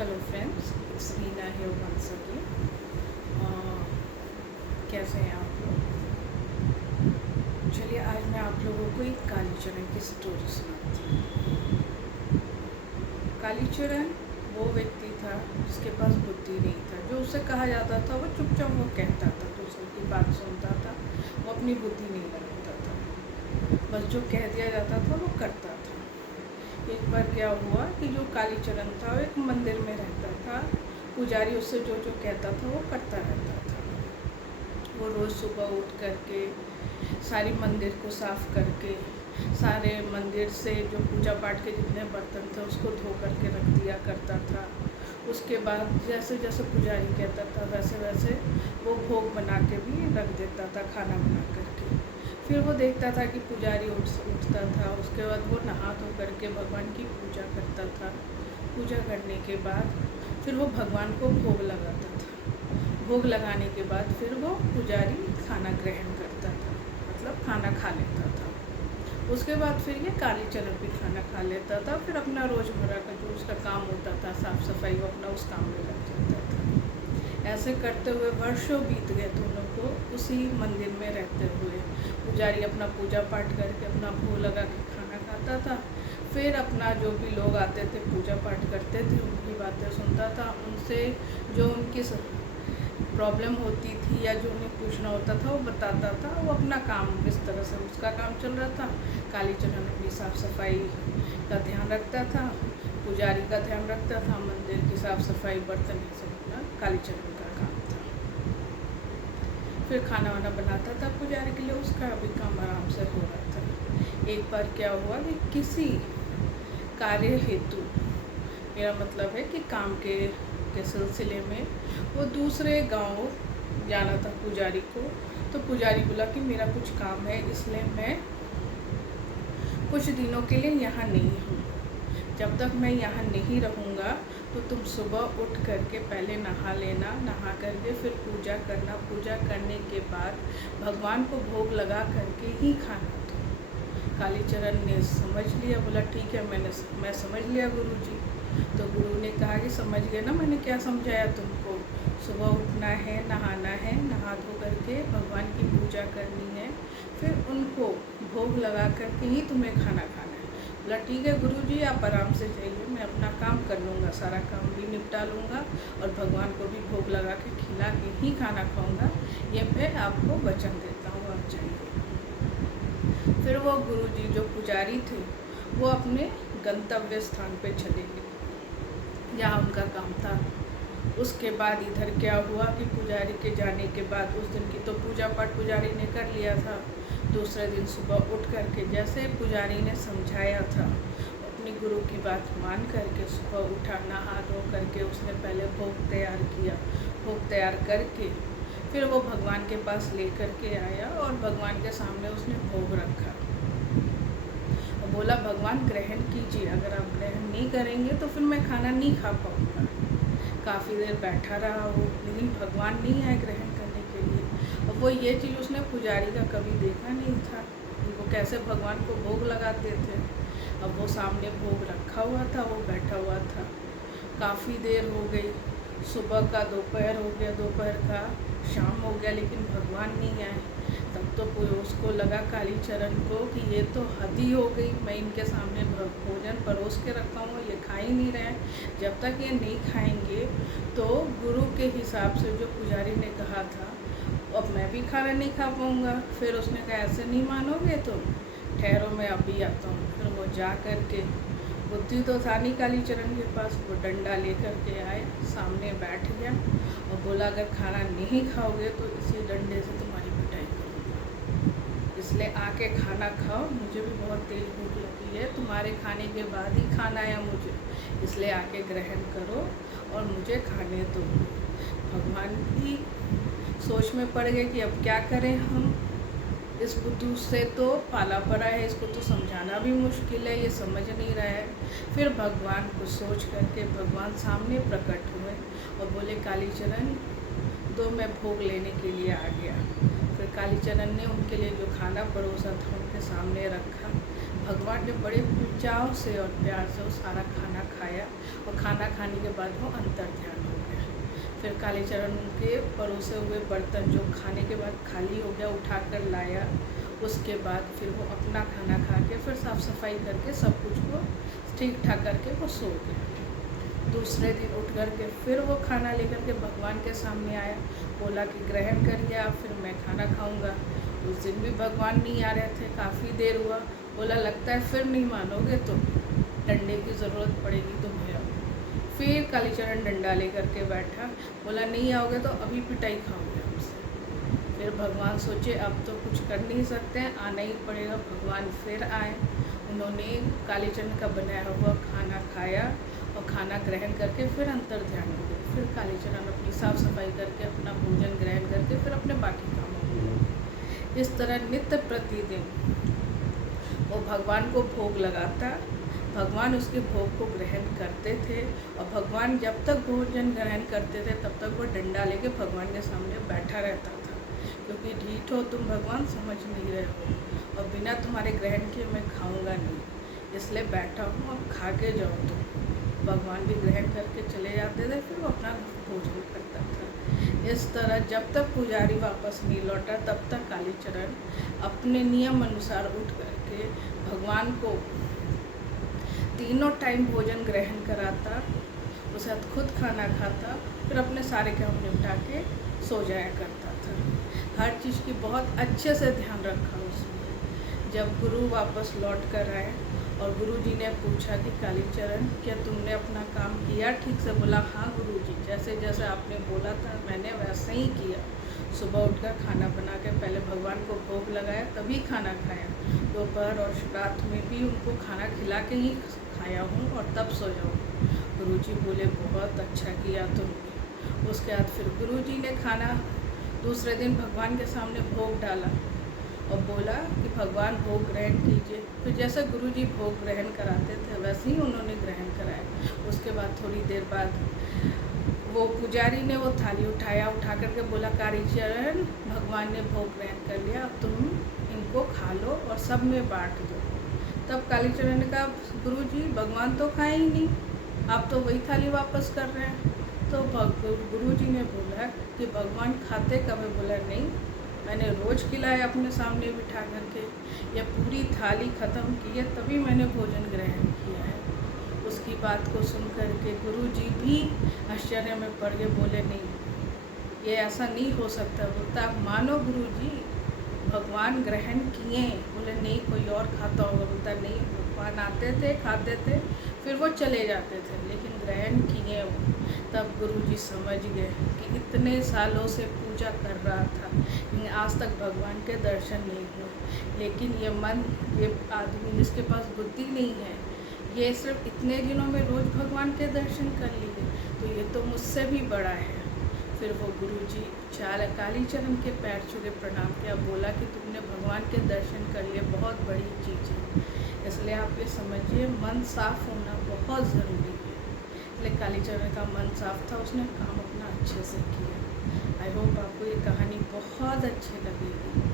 Hello friends, it's Reena here once again. कैसे हैं आप लोग? चलिए आज मैं आप लोगों को एक कालीचरण की स्टोरी सुनाती हूँ। कालीचरण वो व्यक्ति था जिसके पास बुद्धि नहीं था। जो उसे कहा जाता था वो चुपचाप वो कहता था, दूसरों की बात सुनता था, वो अपनी बुद्धि नहीं लगाता था। बस जो कह दिया जाता था वो करता था। एक बार क्या हुआ कि जो कालीचरण था वो एक मंदिर में रहता था। पुजारी उससे जो जो कहता था वो करता रहता था। वो रोज़ सुबह उठ करके सारी मंदिर को साफ़ करके सारे मंदिर से जो पूजा पाठ के जितने बर्तन थे उसको धो करके रख दिया करता था। उसके बाद जैसे जैसे पुजारी कहता था वैसे वैसे वो भोग बना के भी रख देता था, खाना बना करके। फिर वो देखता था कि पुजारी उठता था, उसके बाद वो नहा धो करके भगवान की पूजा करता था। पूजा करने के बाद फिर वो भगवान को भोग लगाता था। भोग लगाने के बाद फिर वो पुजारी खाना ग्रहण करता था, मतलब खाना खा लेता था। उसके बाद फिर ये कालीचरण भी खाना खा लेता था। फिर अपना रोज़मर्रा का जो उसका काम होता था, साफ़ सफाई, वो अपना उस काम में लग जाता था। ऐसे करते हुए वर्षों बीत गए दोनों को उसी मंदिर में रहते हुए। पुजारी अपना पूजा पाठ करके अपना भोग लगा के खाना खाता था। फिर अपना जो भी लोग आते थे पूजा पाठ करते थे उनकी बातें सुनता था, उनसे जो उनकी प्रॉब्लम होती थी या जो उन्हें पूछना होता था वो बताता था। वो अपना काम इस तरह से उसका काम चल रहा था। कालीचरण अपनी साफ़ सफाई का ध्यान रखता था, पुजारी का ध्यान रखता था, मंदिर की साफ़ सफाई, बर्तन ये सब अपना कालीचरण का काम था। फिर खाना वाना बनाता था पुजारी के लिए, उसका भी काम आराम से हो रहा था। एक बार क्या हुआ कि किसी कार्य हेतु, मेरा मतलब है कि काम के सिलसिले में वो दूसरे गांव जाना था पुजारी को। तो पुजारी बोला कि मेरा कुछ काम है, इसलिए मैं कुछ दिनों के लिए यहाँ नहीं हूँ। जब तक मैं यहाँ नहीं रहूँगा तो तुम सुबह उठ करके पहले नहा लेना, नहा करके फिर पूजा करना, पूजा करने के बाद भगवान को भोग लगा करके ही खाना। तो कालीचरण ने समझ लिया, बोला ठीक है, मैं समझ लिया गुरुजी। तो गुरु ने कहा कि समझ गए ना मैंने क्या समझाया तुमको। सुबह उठना है, नहाना है, नहा धो करके भगवान की पूजा करनी है, फिर उनको भोग लगा करके ही तुम्हें खाना खाना है। बोला ठीक है गुरुजी, आप आराम से जाइए, मैं अपना काम कर लूँगा, सारा काम भी निपटा लूँगा और भगवान को भी भोग लगा के खिला के ही खाना खाऊँगा, ये मैं आपको वचन देता हूँ, आप जाइए। फिर वो गुरुजी जो पुजारी थे वो अपने गंतव्य स्थान पे चले गए जहाँ उनका काम था। उसके बाद इधर क्या हुआ कि पुजारी के जाने के बाद उस दिन की तो पूजा पाठ पुजारी ने कर लिया था। दूसरे दिन सुबह उठ करके जैसे पुजारी ने समझाया था, अपनी गुरु की बात मान करके सुबह उठा, नहा धो करके उसने पहले भोग तैयार किया। भोग तैयार करके फिर वो भगवान के पास ले करके आया और भगवान के सामने उसने भोग रखा और बोला भगवान ग्रहण कीजिए, अगर आप ग्रहण नहीं करेंगे तो फिर मैं खाना नहीं खा पाऊँगा। काफ़ी देर बैठा रहा वो, लेकिन भगवान नहीं आए ग्रहण करने के लिए। और वो ये चीज़ उसने पुजारी का कभी देखा नहीं था कि वो कैसे भगवान को भोग लगाते थे। अब वो सामने भोग रखा हुआ था, वो बैठा हुआ था। काफ़ी देर हो गई, सुबह का दोपहर हो गया, दोपहर का शाम हो गया, लेकिन भगवान नहीं आए। तब तो उसको लगा कालीचरण को कि ये तो हद ही हो गई, मैं इनके सामने भोजन परोस के रखा हूँ, ये खा ही नहीं रहे। जब तक ये नहीं खाएंगे तो गुरु के हिसाब से जो पुजारी ने कहा था अब मैं भी खाना नहीं खा पाऊँगा। फिर उसने कहा ऐसे नहीं मानोगे तो ठहरो, मैं अभी आता हूँ। फिर वो जा कर के, बुद्धि तो था नहीं कालीचरण के पास, वो डंडा लेकर के आए, सामने बैठ गया और बोला अगर खाना नहीं खाओगे तो इसी डंडे से तुम्हारी पिटाई करूँगा, इसलिए आके खाना खाओ, मुझे भी बहुत तेज भूख लगी है, तुम्हारे खाने के बाद ही खाना आया मुझे, इसलिए आके ग्रहण करो और मुझे खाने दो। भगवान भी सोच में पड़ गए कि अब क्या करें हम, इस बुद्धू से तो पाला पड़ा है, इसको तो समझाना भी मुश्किल है, ये समझ नहीं रहा है। फिर भगवान को सोच करके भगवान सामने प्रकट हुए और बोले कालीचरण दो, मैं भोग लेने के लिए आ गया। फिर कालीचरण ने उनके लिए जो खाना परोसा था उनके सामने रखा। भगवान ने बड़े चाव से और प्यार से वो सारा खाना खाया और खाना खाने के बाद वो अंतर ध्यान हो गया। फिर कालीचरण के परोसे हुए बर्तन जो खाने के बाद खाली हो गया उठा कर लाया। उसके बाद फिर वो अपना खाना खा के फिर साफ़ सफाई करके सब कुछ को ठीक ठाक करके वो सो गया। दूसरे दिन उठ कर के फिर वो खाना लेकर के भगवान के सामने आया, बोला कि ग्रहण करिए आप, फिर मैं खाना खाऊंगा। उस दिन भी भगवान नहीं आ रहे थे, काफ़ी देर हुआ। बोला लगता है फिर नहीं मानोगे तो डंडे की ज़रूरत पड़ेगी तुम्हें अब। फिर कालीचरण डंडा लेकर के बैठा, बोला नहीं आओगे तो अभी पिटाई खाओगे हमसे। फिर भगवान सोचे अब तो कुछ कर नहीं सकते हैं, आना ही पड़ेगा। भगवान फिर आए, उन्होंने कालीचरण का बनाया हुआ खाना खाया और खाना ग्रहण करके फिर अंतर ध्यान हो गए। फिर कालीचरण अपनी साफ़ सफाई करके अपना भोजन ग्रहण करके फिर अपने बाकी कामों में लगे। इस तरह नित्य प्रतिदिन वो भगवान को भोग लगाता, भगवान उसके भोग को ग्रहण करते थे। और भगवान जब तक भोजन ग्रहण करते थे तब तक वो डंडा लेके भगवान के सामने बैठा रहता था, क्योंकि ढीठ हो तुम भगवान, समझ नहीं रहे हो और बिना तुम्हारे ग्रहण के मैं खाऊंगा नहीं, इसलिए बैठा हूँ, अब खा के जाओ तुम। भगवान भी ग्रहण करके चले जाते थे, फिर वो अपना भोजन करता था। इस तरह जब तक पुजारी वापस नहीं लौटा तब तक कालीचरण अपने नियम अनुसार उठ करके भगवान को तीनों टाइम भोजन ग्रहण कराता, उसके साथ खुद खाना खाता, फिर अपने सारे काम निपटा के सो जाया करता था। हर चीज़ की बहुत अच्छे से ध्यान रखा उसने। जब गुरु वापस लौट कर आए और गुरुजी ने पूछा कि कालीचरण क्या तुमने अपना काम किया ठीक से? बोला हाँ गुरुजी, जैसे जैसे आपने बोला था मैंने वैसे ही किया। सुबह उठकर खाना बना के पहले भगवान को भोग लगाया, तभी खाना खाया। दोपहर और रात में भी उनको खाना खिला के ही खाया हूँ और तब सो जाऊँ। गुरुजी बोले बहुत अच्छा किया तुमने। उसके बाद फिर गुरुजी ने खाना दूसरे दिन भगवान के सामने भोग डाला और बोला कि भगवान भोग ग्रहण कीजिए। फिर जैसे गुरुजी भोग ग्रहण कराते थे वैसे ही उन्होंने ग्रहण कराया। उसके बाद थोड़ी देर बाद वो पुजारी ने वो थाली उठाया, उठा करके बोला कालीचरण भगवान ने भोग ग्रहण कर लिया, अब तुम इनको खा लो और सब में बांट दो। तब कालीचरण ने कहा गुरुजी भगवान तो खाए ही नहीं, आप तो वही थाली वापस कर रहे हैं। तो गुरुजी ने बोला कि भगवान खाते कब है? बोला नहीं, मैंने रोज़ खिलाया अपने सामने बिठा करके, यह पूरी थाली ख़त्म की है तभी मैंने भोजन ग्रहण किया है। उसकी बात को सुन कर के गुरुजी भी आश्चर्य में पड़ गए, बोले नहीं ये ऐसा नहीं हो सकता। बोलता आप मानो गुरुजी भगवान ग्रहण किए। बोले नहीं कोई और खाता होगा। बोलता नहीं, भगवान आते थे खाते थे फिर वो चले जाते थे, लेकिन ग्रहण किए वो। तब गुरुजी समझ गए कि इतने सालों से पूजा कर रहा था लेकिन आज तक भगवान के दर्शन नहीं हुए। लेकिन ये आदमी जिसके पास बुद्धि नहीं है, ये सिर्फ इतने दिनों में रोज़ भगवान के दर्शन कर लिए, तो ये तो मुझसे भी बड़ा है। फिर वो गुरुजी कालीचरण के पैर छू के प्रणाम किया, बोला कि तुमने भगवान के दर्शन कर लिए, बहुत बड़ी चीज़ है। इसलिए आप ये समझिए मन साफ होना बहुत ज़रूरी है। इसलिए कालीचरण का मन साफ था, उसने काम अपना अच्छे से किया। आई होप आपको ये कहानी बहुत अच्छी लगेगी।